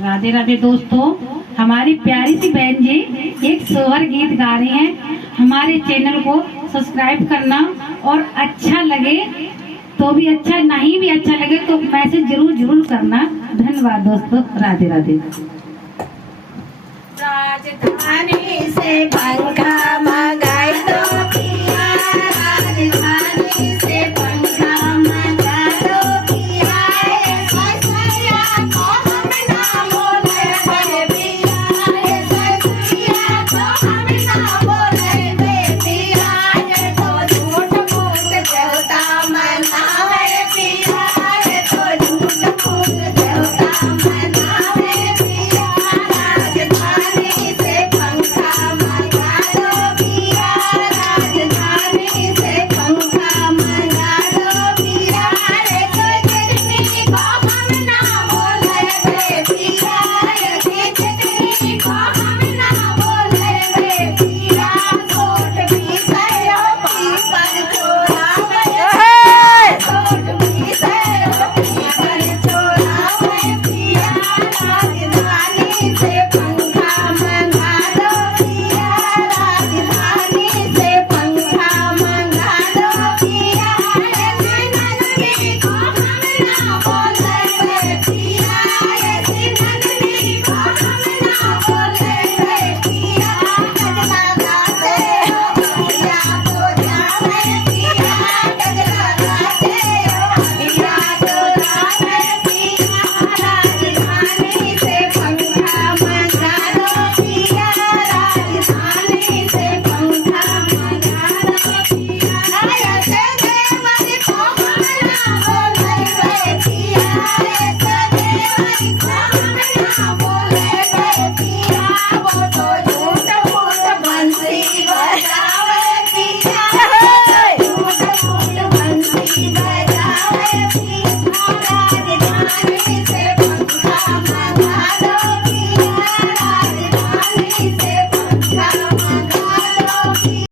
राधे राधे दोस्तों, हमारी प्यारी सी बहन जी एक सोहर गीत गा रही हैं। हमारे चैनल को सब्सक्राइब करना और अच्छा लगे तो भी अच्छा, नहीं भी अच्छा लगे तो मैसेज जरूर करना। धन्यवाद दोस्तों, राधे राधे। राजधानी से पंखा